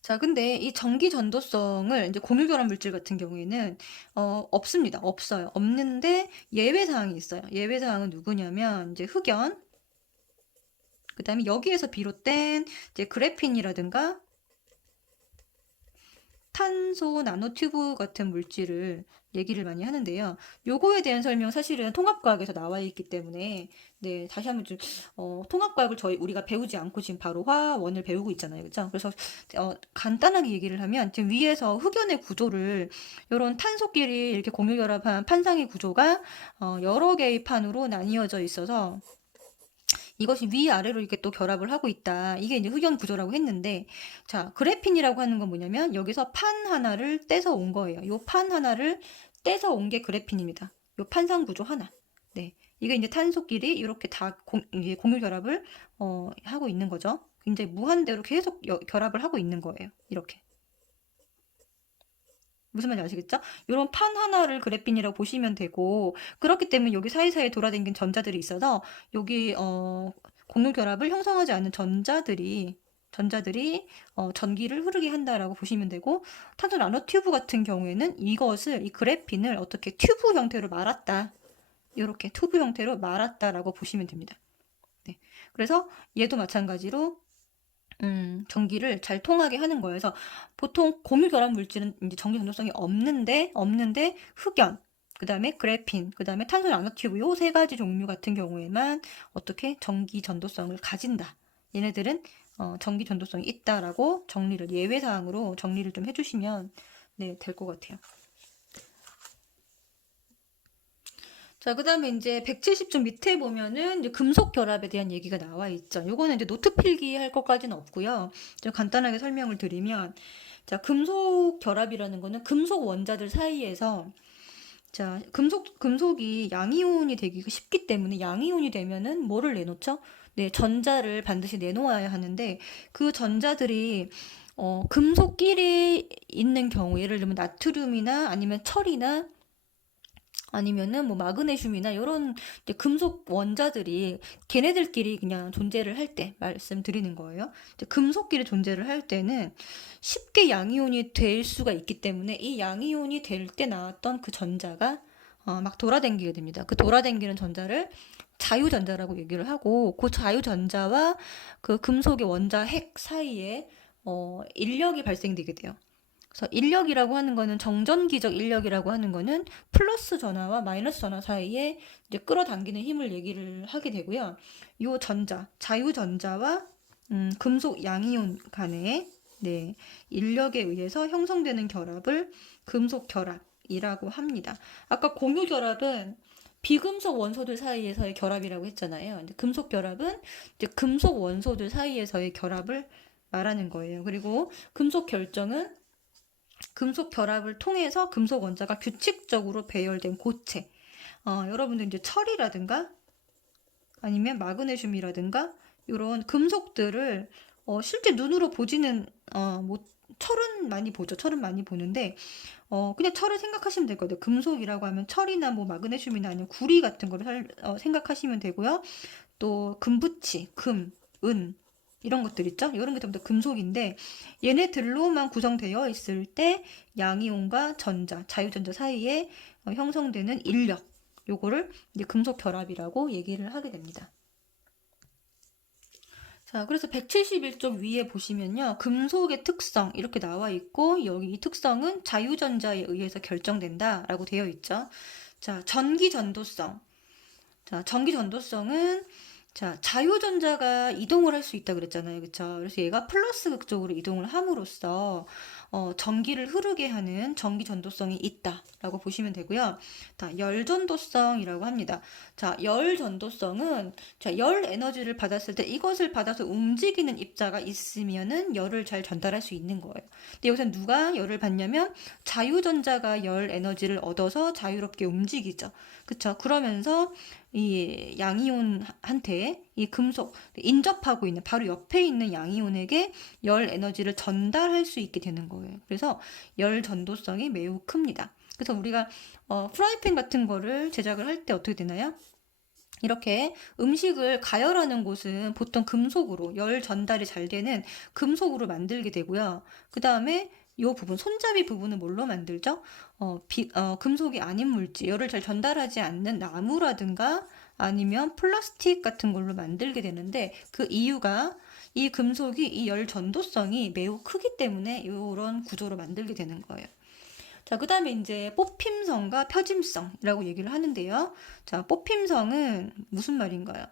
자, 근데 이 전기 전도성을 이제 공유 결합 물질 같은 경우에는 없습니다. 없어요. 없는데 예외 사항이 있어요. 예외 사항은 누구냐면 이제 흑연, 그다음에 여기에서 비롯된 이제 그래핀이라든가 탄소 나노튜브 같은 물질을 얘기를 많이 하는데요. 요거에 대한 설명 사실은 통합과학에서 나와 있기 때문에 네, 다시 한번 좀 통합과학을 우리가 배우지 않고 지금 바로 화원을 배우고 있잖아요. 그렇죠? 그래서 간단하게 얘기를 하면 지금 위에서 흑연의 구조를 이런 탄소끼리 이렇게 공유 결합한 판상의 구조가 여러 개의 판으로 나뉘어져 있어서 이것이 위아래로 이렇게 또 결합을 하고 있다. 이게 이제 흑연 구조라고 했는데, 자, 그래핀이라고 하는 건 뭐냐면 여기서 판 하나를 떼서 온 거예요. 요 판 하나를 떼서 온 게 그래핀입니다. 요 판상 구조 하나. 네. 이게 이제 탄소끼리 이렇게 다 이제 공유 결합을 하고 있는 거죠. 굉장히 무한대로 계속 결합을 하고 있는 거예요. 이렇게. 무슨 말인지 아시겠죠? 이런 판 하나를 그래핀이라고 보시면 되고, 그렇기 때문에 여기 사이사이에 돌아다니는 전자들이 있어서 여기 공유 결합을 형성하지 않는 전자들이 전기를 흐르게 한다라고 보시면 되고, 탄소 나노튜브 같은 경우에는 이 그래핀을 어떻게 튜브 형태로 말았다. 이렇게 튜브 형태로 말았다라고 보시면 됩니다. 네. 그래서 얘도 마찬가지로 전기를 잘 통하게 하는 거예요. 그래서 보통 고밀 결합 물질은 이제 전기 전도성이 없는데 흑연, 그 다음에 그래핀, 그 다음에 탄소 나노튜브 요 세 가지 종류 같은 경우에만 어떻게 전기 전도성을 가진다. 얘네들은 전기 전도성이 있다라고 정리를 예외 사항으로 정리를 좀 해주시면 네, 될 것 같아요. 자, 그 다음에 이제 170쪽 밑에 보면은 이제 금속 결합에 대한 얘기가 나와 있죠. 요거는 이제 노트 필기 할 것까지는 없고요. 좀 간단하게 설명을 드리면, 자, 금속 결합이라는 거는 금속 원자들 사이에서 자, 금속이 양이온이 되기가 쉽기 때문에 양이온이 되면은 뭐를 내놓죠? 네, 전자를 반드시 내놓아야 하는데 그 전자들이 금속끼리 있는 경우, 예를 들면 나트륨이나 아니면 철이나 아니면은 뭐 마그네슘이나 이런 금속 원자들이 걔네들끼리 그냥 존재를 할 때 말씀드리는 거예요. 금속끼리 존재를 할 때는 쉽게 양이온이 될 수가 있기 때문에 이 양이온이 될 때 나왔던 그 전자가 막 돌아다니게 됩니다. 그 돌아다니는 전자를 자유전자라고 얘기를 하고 그 자유전자와 그 금속의 원자 핵 사이에 인력이 발생되게 돼요. 그래서 인력이라고 하는 거는 정전기적 인력이라고 하는 거는 플러스 전하와 마이너스 전하 사이에 이제 끌어당기는 힘을 얘기를 하게 되고요. 요 전자, 자유전자와 금속 양이온 간의 네, 인력에 의해서 형성되는 결합을 금속 결합이라고 합니다. 아까 공유 결합은 비금속 원소들 사이에서의 결합이라고 했잖아요. 근데 금속 결합은 이제 금속 원소들 사이에서의 결합을 말하는 거예요. 그리고 금속 결정은 금속 결합을 통해서 금속 원자가 규칙적으로 배열된 고체. 여러분들 이제 철이라든가 아니면 마그네슘이라든가 이런 금속들을 실제 눈으로 보지는 뭐 철은 많이 보죠. 철은 많이 보는데 그냥 철을 생각하시면 될 거예요. 금속이라고 하면 철이나 뭐 마그네슘이나 아니면 구리 같은 거를 생각하시면 되고요. 또 금붙이, 금, 은 이런 것들 있죠? 이런 게 전부 다 금속인데 얘네들로만 구성되어 있을 때 양이온과 전자, 자유전자 사이에 형성되는 인력 요거를 이제 금속 결합이라고 얘기를 하게 됩니다. 자, 그래서 171쪽 위에 보시면요. 금속의 특성 이렇게 나와 있고 여기 이 특성은 자유전자에 의해서 결정된다라고 되어 있죠. 자, 전기 전도성. 자, 전기 전도성은 자, 자유전자가 이동을 할 수 있다 그랬잖아요. 그쵸? 그래서 얘가 플러스 극적으로 이동을 함으로써 전기를 흐르게 하는 전기 전도성이 있다라고 보시면 되고요. 자, 열 전도성이라고 합니다. 자, 열 전도성은 자, 열 에너지를 받았을 때 이것을 받아서 움직이는 입자가 있으면은 열을 잘 전달할 수 있는 거예요. 근데 여기서 누가 열을 받냐면 자유전자가 열 에너지를 얻어서 자유롭게 움직이죠. 그쵸? 그러면서 이 양이온한테 이 금속 인접하고 있는 바로 옆에 있는 양이온에게 열 에너지를 전달할 수 있게 되는 거예요. 그래서 열 전도성이 매우 큽니다. 그래서 우리가 프라이팬 같은 거를 제작을 할 때 어떻게 되나요? 이렇게 음식을 가열하는 곳은 보통 금속으로 열 전달이 잘 되는 금속으로 만들게 되고요. 그 다음에 이 부분, 손잡이 부분은 뭘로 만들죠? 금속이 아닌 물질, 열을 잘 전달하지 않는 나무라든가 아니면 플라스틱 같은 걸로 만들게 되는데 그 이유가 이 금속이 이 열 전도성이 매우 크기 때문에 이런 구조로 만들게 되는 거예요. 자, 그 다음에 이제 뽑힘성과 표짐성이라고 얘기를 하는데요. 자, 뽑힘성은 무슨 말인가요?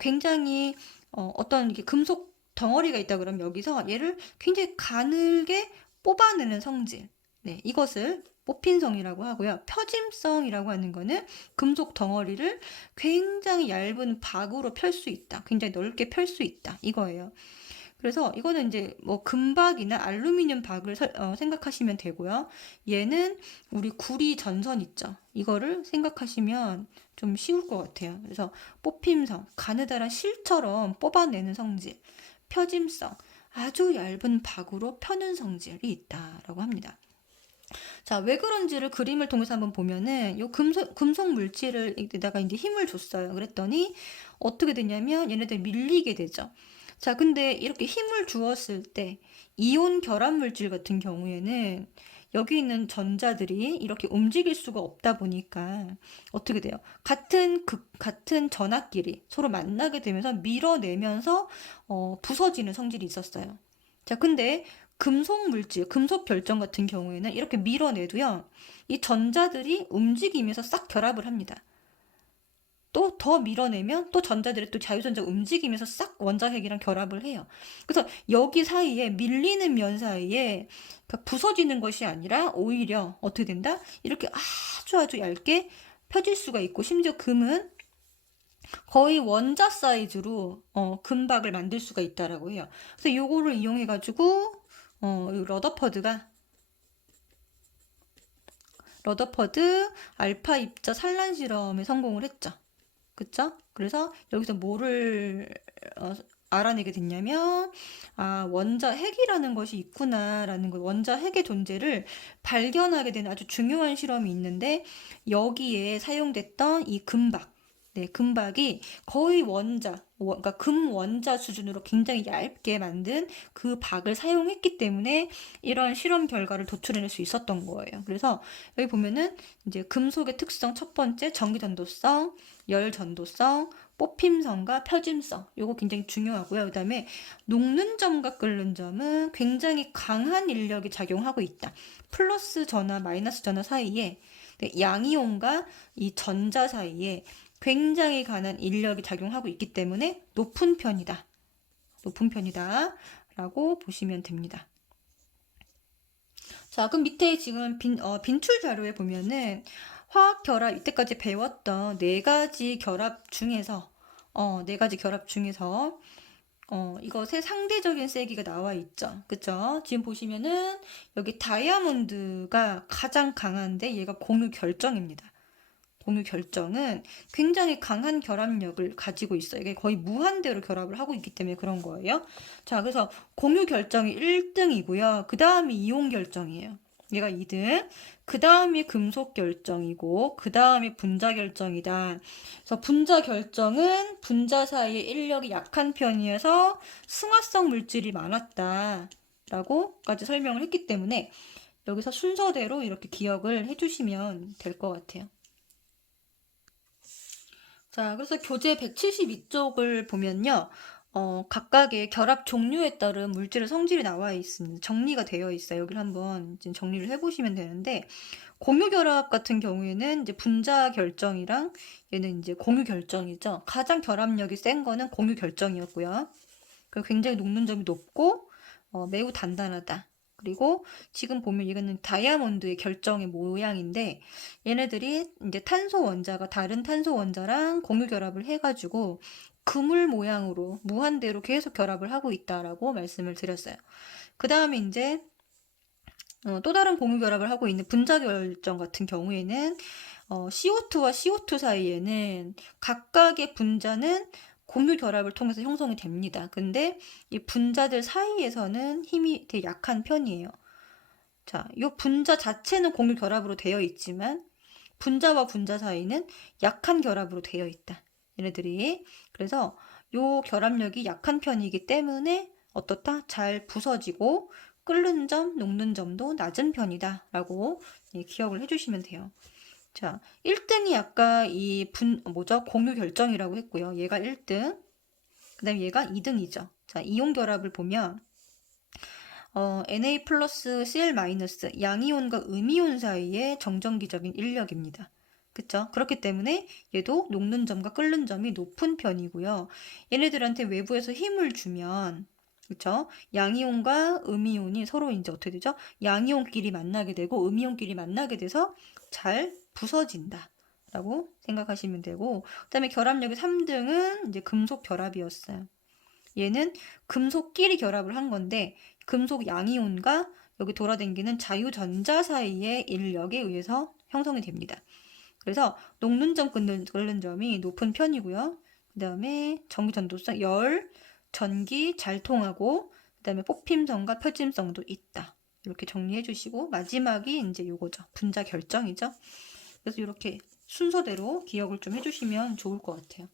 굉장히 어떤 이게 금속 덩어리가 있다 그러면 여기서 얘를 굉장히 가늘게 뽑아내는 성질. 네, 이것을 뽑힌성이라고 하고요. 표짐성이라고 하는 거는 금속 덩어리를 굉장히 얇은 박으로 펼 수 있다. 굉장히 넓게 펼 수 있다. 이거예요. 그래서 이거는 이제 뭐 금박이나 알루미늄 박을 생각하시면 되고요. 얘는 우리 구리 전선 있죠. 이거를 생각하시면 좀 쉬울 것 같아요. 그래서 뽑힘성, 가느다란 실처럼 뽑아내는 성질, 표짐성, 아주 얇은 박으로 펴는 성질이 있다라고 합니다. 자, 왜 그런지를 그림을 통해서 한번 보면은 요 금속 물질을 에다가 이제 힘을 줬어요. 그랬더니 어떻게 되냐면 얘네들 밀리게 되죠. 자, 근데 이렇게 힘을 주었을 때 이온 결합 물질 같은 경우에는 여기 있는 전자들이 이렇게 움직일 수가 없다 보니까 어떻게 돼요? 같은 전하끼리 서로 만나게 되면서 밀어내면서 부서지는 성질이 있었어요. 자, 근데 금속 물질, 금속 결정 같은 경우에는 이렇게 밀어내도요, 이 전자들이 움직이면서 싹 결합을 합니다. 또 더 밀어내면 또 전자들이 또 자유전자가 움직이면서 싹 원자핵이랑 결합을 해요. 그래서 여기 사이에 밀리는 면 사이에 부서지는 것이 아니라 오히려 어떻게 된다? 이렇게 아주 얇게 펴질 수가 있고, 심지어 금은 거의 원자 사이즈로 금박을 만들 수가 있다라고 해요. 그래서 요거를 이용해 가지고 러더퍼드 알파 입자 산란 실험에 성공을 했죠. 그쵸? 그래서 여기서 뭐를 알아내게 됐냐면, 원자 핵이라는 것이 있구나라는 거, 원자 핵의 존재를 발견하게 된 아주 중요한 실험이 있는데, 여기에 사용됐던 이 금박, 네, 금박이 거의 그러니까 금 원자 수준으로 굉장히 얇게 만든 그 박을 사용했기 때문에 이런 실험 결과를 도출해낼 수 있었던 거예요. 그래서 여기 보면은 이제 금속의 특성 첫 번째 전기 전도성, 열 전도성, 뽑힘성과 표짐성, 요거 굉장히 중요하고요. 그다음에 녹는 점과 끓는 점은 굉장히 강한 인력이 작용하고 있다. 플러스 전화, 마이너스 전화 사이에 양이온과 이 전자 사이에 굉장히 강한 인력이 작용하고 있기 때문에 높은 편이다. 높은 편이다. 라고 보시면 됩니다. 자, 그럼 밑에 지금 빈출 자료에 보면은 화학 결합, 이때까지 배웠던 네 가지 결합 중에서, 이것의 상대적인 세기가 나와 있죠. 그쵸? 지금 보시면은 여기 다이아몬드가 가장 강한데 얘가 공유 결정입니다. 공유 결정은 굉장히 강한 결합력을 가지고 있어요. 이게 거의 무한대로 결합을 하고 있기 때문에 그런 거예요. 자, 그래서 공유 결정이 1등이고요. 그 다음이 이온 결정이에요. 얘가 2등. 그 다음이 금속 결정이고, 그 다음이 분자 결정이다. 그래서 분자 결정은 분자 사이의 인력이 약한 편이어서 승화성 물질이 많았다. 라고까지 설명을 했기 때문에 여기서 순서대로 이렇게 기억을 해주시면 될 것 같아요. 자, 그래서 교재 172쪽을 보면요. 각각의 결합 종류에 따른 물질의 성질이 나와 있습니다. 정리가 되어 있어요. 여기를 한번 정리를 해보시면 되는데, 공유 결합 같은 경우에는 이제 분자 결정이랑 얘는 이제 공유 결정이죠. 가장 결합력이 센 거는 공유 결정이었고요. 그리고 굉장히 녹는 점이 높고, 매우 단단하다. 그리고 지금 보면 이거는 다이아몬드의 결정의 모양인데 얘네들이 이제 탄소 원자가 다른 탄소 원자랑 공유 결합을 해가지고 그물 모양으로 무한대로 계속 결합을 하고 있다라고 말씀을 드렸어요. 그 다음에 이제 또 다른 공유 결합을 하고 있는 분자 결정 같은 경우에는 CO2와 CO2 사이에는 각각의 분자는 공유 결합을 통해서 형성이 됩니다. 근데 이 분자들 사이에서는 힘이 되게 약한 편이에요. 자, 이 분자 자체는 공유 결합으로 되어 있지만 분자와 분자 사이는 약한 결합으로 되어 있다. 얘네들이. 그래서 이 결합력이 약한 편이기 때문에 어떻다? 잘 부서지고 끓는 점, 녹는 점도 낮은 편이다. 라고 기억을 해주시면 돼요. 자, 1등이 아까 공유 결정이라고 했고요. 얘가 1등. 그 다음에 얘가 2등이죠. 자, 이온 결합을 보면, Na 플러스 Cl 마이너스 양이온과 음이온 사이의 정전기적인 인력입니다. 그쵸? 그렇기 때문에 얘도 녹는 점과 끓는 점이 높은 편이고요. 얘네들한테 외부에서 힘을 주면, 그쵸? 양이온과 음이온이 서로 이제 어떻게 되죠? 양이온끼리 만나게 되고 음이온끼리 만나게 돼서 잘 부서진다. 라고 생각하시면 되고, 그 다음에 결합력이 3등은 이제 금속 결합이었어요. 얘는 금속끼리 결합을 한 건데, 금속 양이온과 여기 돌아다니는 자유전자 사이의 인력에 의해서 형성이 됩니다. 그래서 녹는 점, 끓는 점이 높은 편이고요. 그 다음에 전기 전도성, 열, 전기 잘 통하고, 그 다음에 뽑힘성과 표짐성도 있다. 이렇게 정리해 주시고, 마지막이 이제 요거죠. 분자 결정이죠. 그래서 이렇게 순서대로 기억을 좀 해주시면 좋을 것 같아요.